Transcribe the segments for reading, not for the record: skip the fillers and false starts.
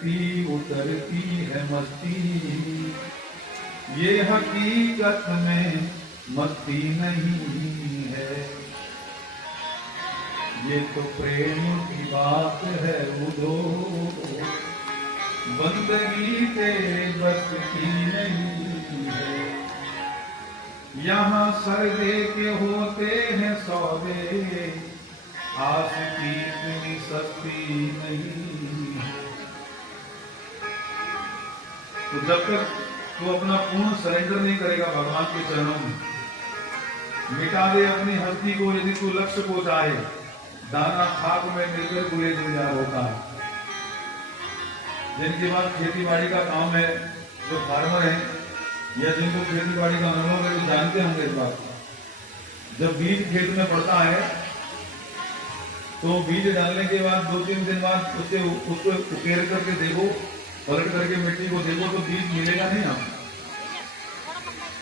उतरती है मस्ती, ये हकीकत में मस्ती नहीं है, ये तो प्रेम की बात है उदो, बंदगी तेरे बस की नहीं है। यहाँ सर्दे के होते हैं सौदे, आशिकी इतनी सस्ती नहीं है। तो जब तक तो अपना पूर्ण सरेंडर नहीं करेगा भगवान के चरणों में, मिटा दे अपनी हस्ती को यदि तू लक्ष्य को चाहे, दाना खाक में मिलकर पूरे गुलजार होता है। जिनके पास खेती बाड़ी का काम है, जो फार्मर है या जिनको खेती बाड़ी का अनुभव है, वो जानते होंगे इस बात को। जब बीज खेत में पड़ता है तो बीज डालने के बाद 2-3 दिन बाद उसको उकेर करके देखो, पलट करके मिट्टी को देखो तो बीज मिलेगा नहीं आपको,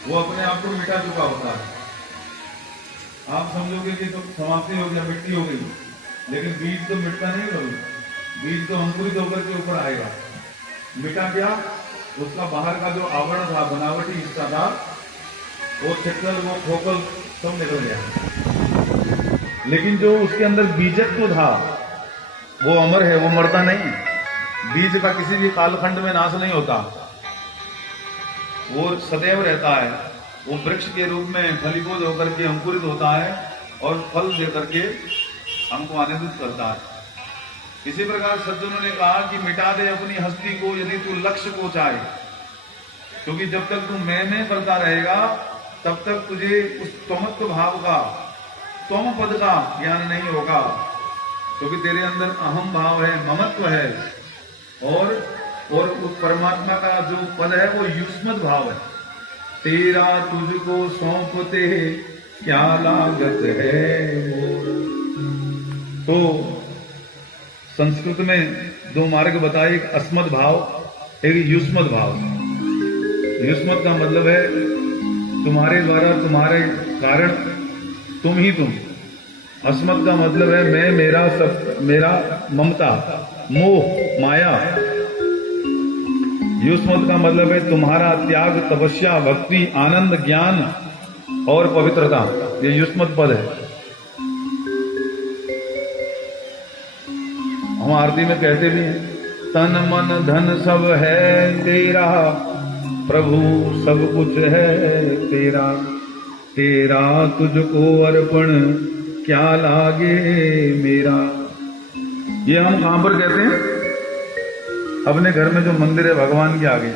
वो अपने आप को मिटा चुका होता है। आप समझोगे कि तो समाप्ति हो गया, मिट्टी हो गई, लेकिन बीज तो मिटता नहीं कभी, बीज तो अंकुरित होकर के ऊपर आएगा। मिटा क्या? उसका बाहर का जो आवरण था, बनावटी हिस्सा था, वो छिक्कल, वो खोखल सब निकल गया, लेकिन जो उसके अंदर बीजत्व था वो अमर है, वो मरता नहीं। बीज का किसी भी कालखंड में नाश नहीं होता, वो सदैव रहता है। वो वृक्ष के रूप में फलीभूत होकर के अंकुरित होता है और फल दे करके हमको आनंदित करता है। इसी प्रकार सज्जनों ने कहा कि मिटा दे अपनी हस्ती को यदि तू लक्ष्य को चाहे, क्योंकि जब तक तू मैं करता रहेगा तब तक तुझे उस त्वमत्व भाव का, त्वम पद का ज्ञान नहीं होगा, क्योंकि तेरे अंदर अहम भाव है, ममत्व है, और उस परमात्मा का जो पद है वो युष्मत भाव है। तेरा तुझको सौंपते क्या लागत है। तो संस्कृत में 2 मार्ग बताए, एक अस्मत् भाव, एक युष्मत भाव। युष्मत का मतलब है तुम्हारे द्वारा, तुम्हारे कारण तुम ही तुम। अस्मत् का मतलब है मैं, मेरा, सब, मेरा, ममता, मोह, माया। युष्मत का मतलब है तुम्हारा त्याग, तपस्या, भक्ति, आनंद, ज्ञान और पवित्रता। ये युष्मत पद है। हम आरती में कहते भी हैं, तन मन धन सब है तेरा, प्रभु सब कुछ है तेरा, तेरा तुझको अर्पण क्या लागे मेरा। ये हम कहां पर कहते हैं? अपने घर में जो मंदिर है भगवान के आगे,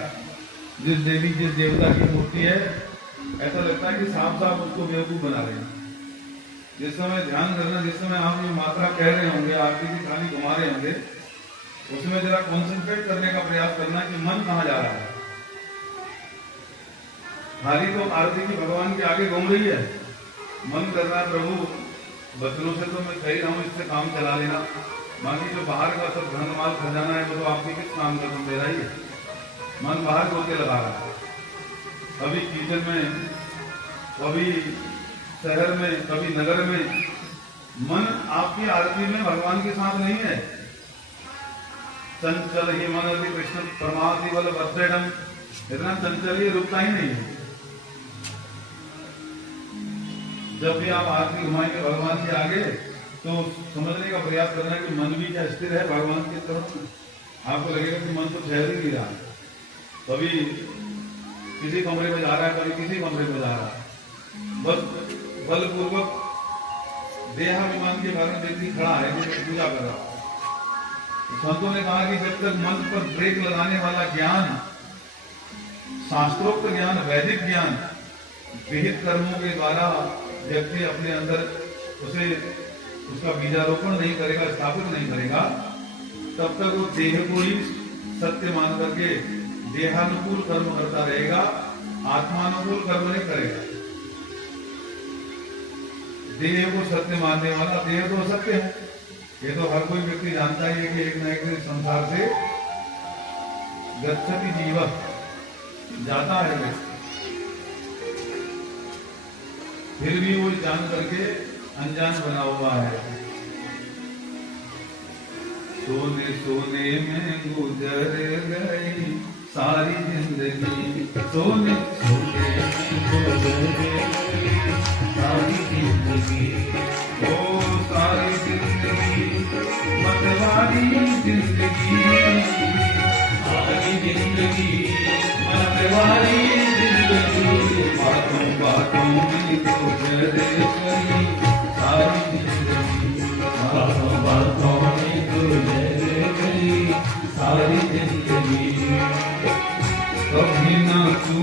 जिस देवी जिस देवता की मूर्ति है, ऐसा लगता है कि साफ साफ उसको बेवकूफ बना रहे हैं। जिस समय ध्यान करना, जिस समय आप ये मात्रा कह रहे होंगे, आरती की थाली घुमा रहे होंगे, उसमें जरा कॉन्सेंट्रेट करने का प्रयास करना कि मन कहाँ जा रहा है। थाली तो आरती की भगवान के आगे घूम रही है, मन कर रहा है प्रभु बच्चों से तो मैं कह रहा हूँ, इससे काम चला लेना, बाकी जो बाहर का सब धन माल खजाना है वो तो आपके किस काम का, तुम मेरा ही है। मन बाहर बोल के लगा रहा है, कभी किचन में, कभी शहर में, कभी नगर में। मन आपकी आरती में भगवान के साथ नहीं है। चंचल ही मन अति कृष्ण परमाति बल भद्रेडम, इतना चंचल, ये रुकता ही नहीं है। जब भी आप आरती घुमाएंगे भगवान के आगे तो समझने का प्रयास करना कि मन भी क्या स्थिर है भगवान की तरफ। आपको लगेगा कि मन तो ठहर ही नहीं रहा, कभी किसी कमरे में जा रहा है, कभी किसी कमरे में जा रहा है, बस बलपूर्वक देहाभिमान के कारण व्यक्ति खड़ा है, जो पूजा कर रहा है। संतों ने कहा कि जब तक मन पर ब्रेक लगाने वाला ज्ञान, शास्त्रोक्त ज्ञान, वैदिक ज्ञान, विहित कर्मों के द्वारा व्यक्ति अपने अंदर उसका बीजारोपण नहीं करेगा, स्थापित नहीं करेगा, तब तक वो देह को ही सत्य मान करके देहानुकूल कर्म करता रहेगा, आत्मानुकूल कर्म नहीं करेगा। देह को सत्य मानने वाला, देह तो असत्य है, ये तो हर कोई व्यक्ति जानता ही है कि एक न एक दिन संसार से गच्छति जीव, जाता है व्यक्ति, फिर भी वो जान करके अनजान बना हुआ है। सोने सोने में गुजर गई सारी जिंदगी, सोने सोने में गुजर गई सारी जिंदगी, ओ सारी जिंदगी मतवारी जिंदगी, सारी जिंदगी मतवारी जिंदगी, बातों बातों में गुजर गई सारी जिंदगी, बातों बातों में गुजर गई सारी जिंदगी। कभी ना तू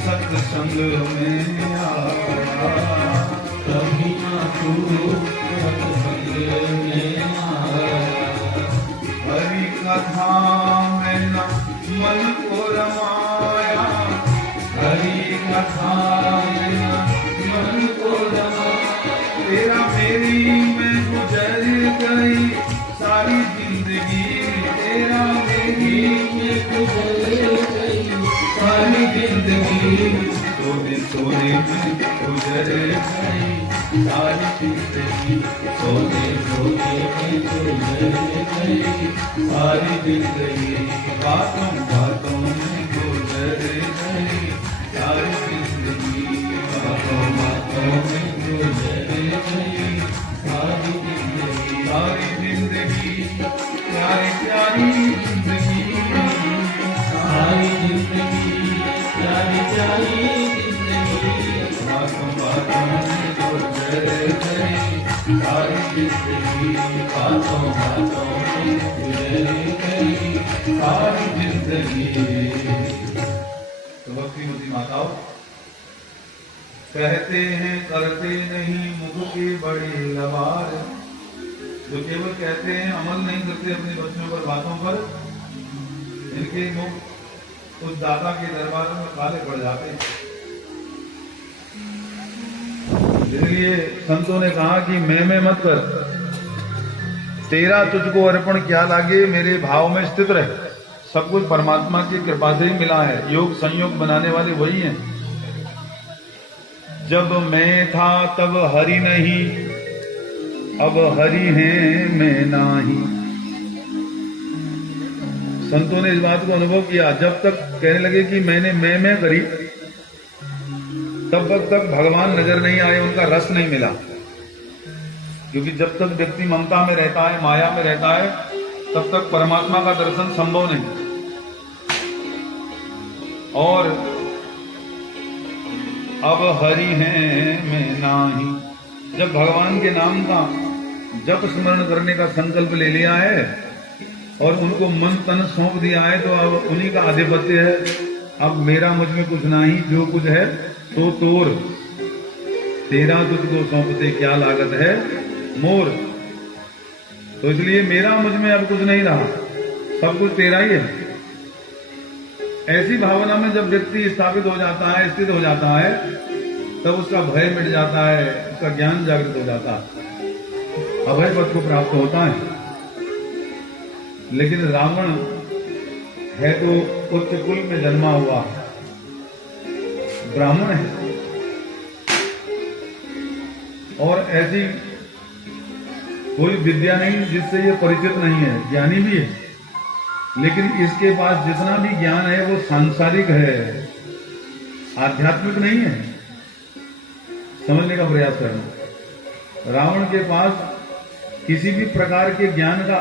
सत्संग में आया, कभी ना तू सत्संग में आया, हरि कथा में न मन को रमाया, हरि कथा में न मन को रमाया, तेरा मेरी में गुजर गई सारी जिंदगी, तेरा मेरी में गुजर गई सारी जिंदगी, सोने सोने में गुजर गई सारी जिंदगी, सोने सोने में गुजर गई सारी जिंदगी, बातों बातों में गुजर गई सारी जिंदगी, बातों बातों में गुजर गई सारी जिंदगी, सारी जिंदगी प्यारी प्यारी जिंदगी, सारी जिंदगी प्यारी प्यारी जिंदगी, बातों बातों में गुजर गई सारी जिंदगी, बातों बातों में गुजर गई सारी जिंदगी। तो भक्तिमती माताओं कहते हैं करते नहीं मुख की बड़ी लबार, जो केवल कहते हैं अमल नहीं करते अपने बच्चों पर बातों पर, इनके मुख उस दाता के दरबार में काले पड़ जाते हैं। इसलिए संतों ने कहा कि मैं मत कर, तेरा तुझको अर्पण क्या लागे, मेरे भाव में स्थित रहे। सब कुछ परमात्मा की कृपा से ही मिला है, योग संयोग बनाने वाले वही हैं। जब मैं था तब हरि नहीं, अब हरि है मैं नाही। संतों ने इस बात को अनुभव किया, जब तक कहने लगे कि मैंने मैं करी, तब तक भगवान नजर नहीं आए, उनका रस नहीं मिला। क्योंकि जब तक व्यक्ति ममता में रहता है, माया में रहता है, तब तक परमात्मा का दर्शन संभव नहीं। और अब हरि हैं मैं नाही, जब भगवान के नाम का जप स्मरण करने का संकल्प ले लिया है और उनको मन तन सौंप दिया है, तो अब उन्हीं का आधिपत्य है। अब मेरा मुझ में कुछ नहीं, जो कुछ है तो तोर, तेरा तुझको सौंपते क्या लागत है मोर। तो इसलिए मेरा मुझ में अब कुछ नहीं रहा, सब कुछ तेरा ही है। ऐसी भावना में जब व्यक्ति स्थापित हो जाता है, स्थित हो जाता है, तब उसका भय मिट जाता है, उसका ज्ञान जागृत हो जाता है, अभय पद को प्राप्त होता है। लेकिन रावण है तो उच्च कुल में जन्मा हुआ ब्राह्मण है, और ऐसी कोई विद्या नहीं जिससे ये परिचित नहीं है, ज्ञानी भी है, लेकिन इसके पास जितना भी ज्ञान है वो सांसारिक है, आध्यात्मिक नहीं है। समझने का प्रयास करना। रावण के पास किसी भी प्रकार के ज्ञान का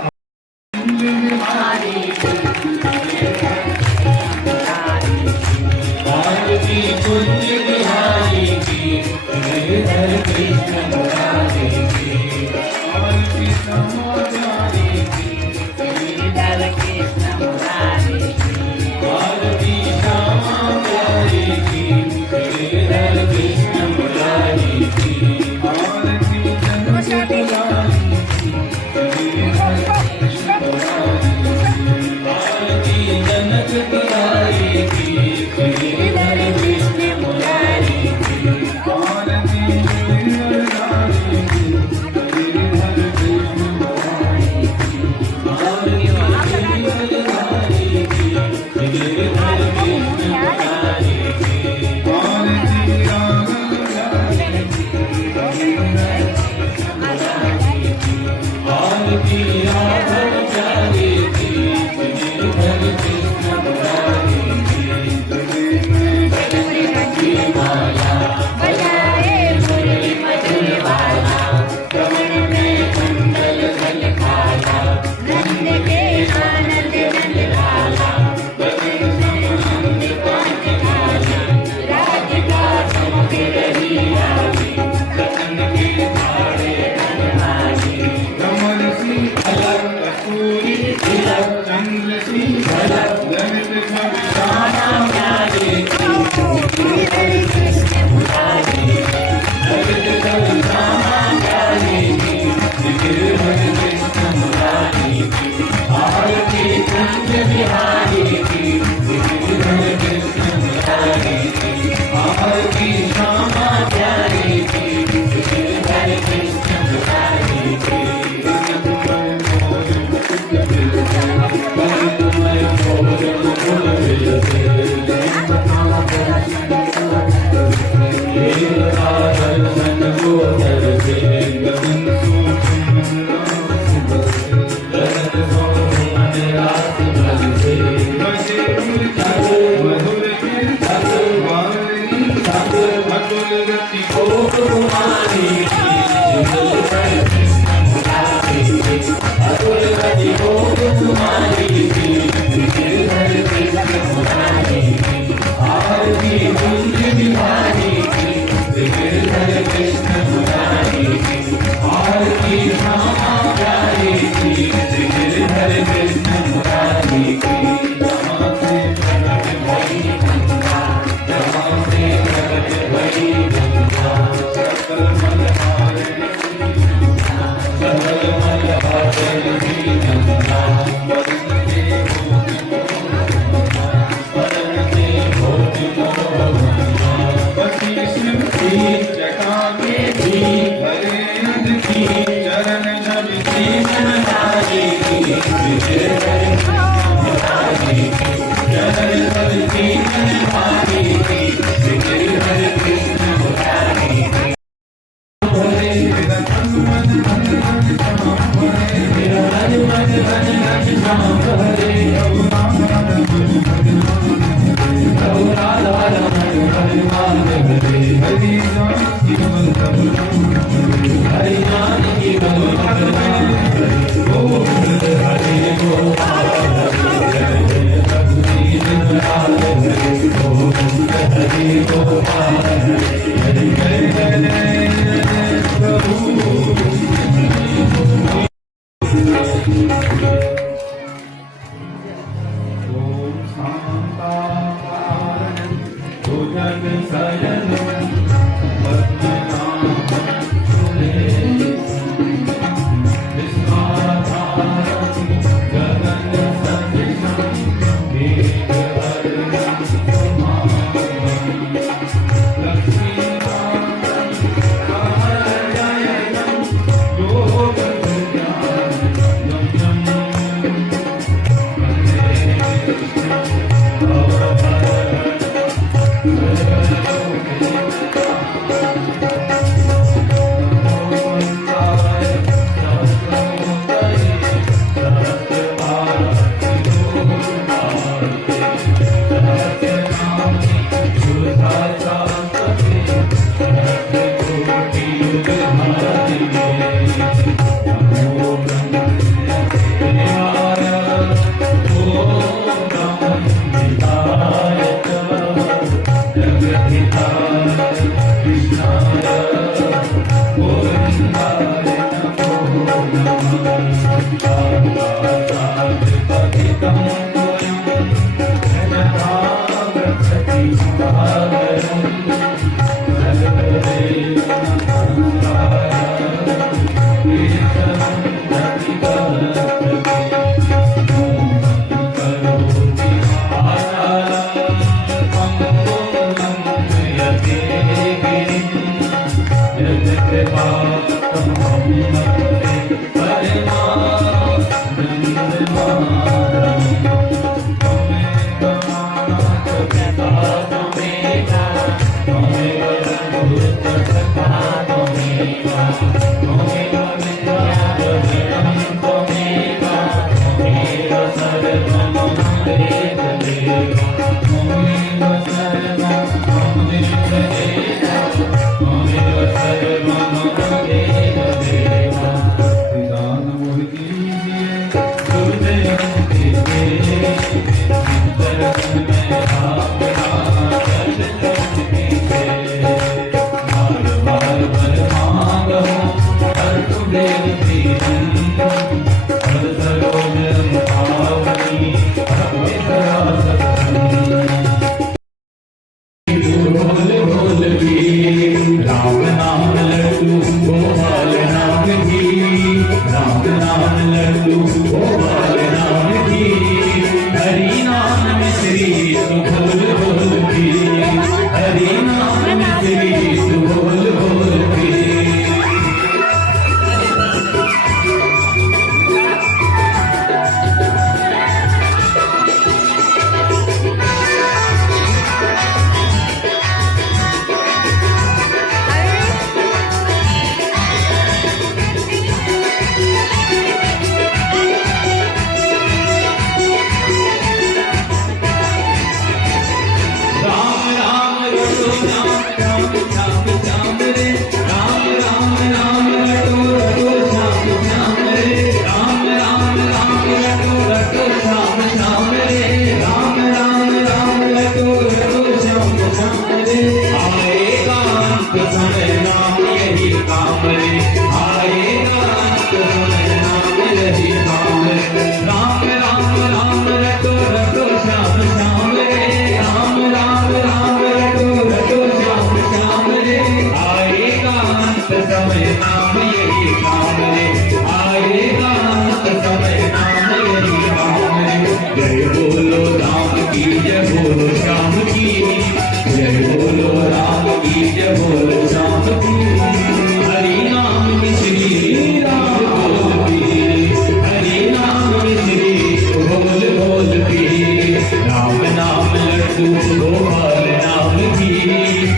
राम नाम लड्डू गोपाल नाम की,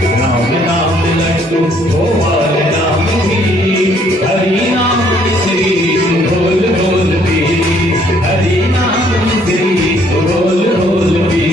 राम नाम लड्डू गोपाल नाम की। हरि नाम मिश्री घोल घोल पी, हरि नाम मिश्री घोल घोल पी।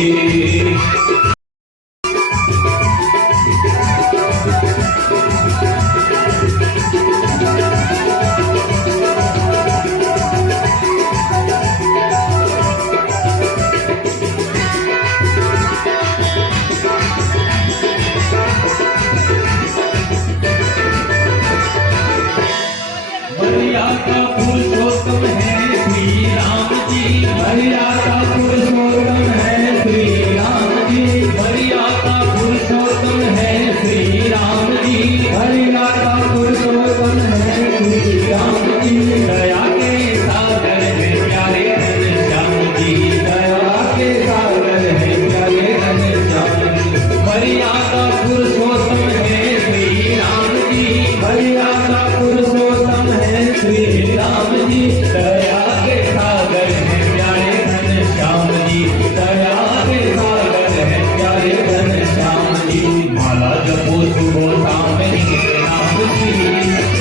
मरिया का पुरुषोत्तम है श्री राम जी, मरिया का पुरुषोत्तम है श्री राम जी, मरिया का पुरुषोत्तम है श्री राम जी, मरिया का पुरुषोत्तम है श्री राम जी। दया के सागर है प्यारे घनश्याम जी, दया के सागर है प्यारे घनश्याम जी। मरिया का पुरुषोत्तम है श्री राम जी, मरिया का पुरुषोत्तम है श्री राम जी। दया के सागर है प्यारे घनश्याम जी, दया के सागर है प्यारे घनश्याम जी। माला जपो सुबह शाम इनके नाम की,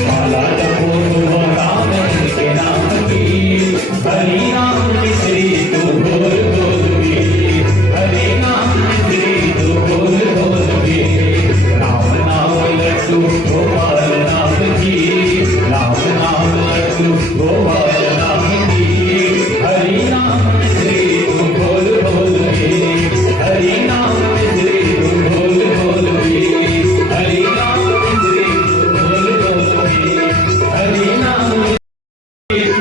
माला जपो सुबह शाम इनके नाम की। हरि नाम मिश्री तू घोल घोल पी, हरि नाम मिश्री तू घोल घोल पी। राम नाम लड्डू गोपाल नाम की, राम नाम लड्डू गोपाल नाम की। हरि नाम मिश्री तू घोल घोल पी, हरि नाम मिश्री तू घोल घोल पी, हरि नाम मिश्री तू घोल घोल पी, हरि नाम मिश्री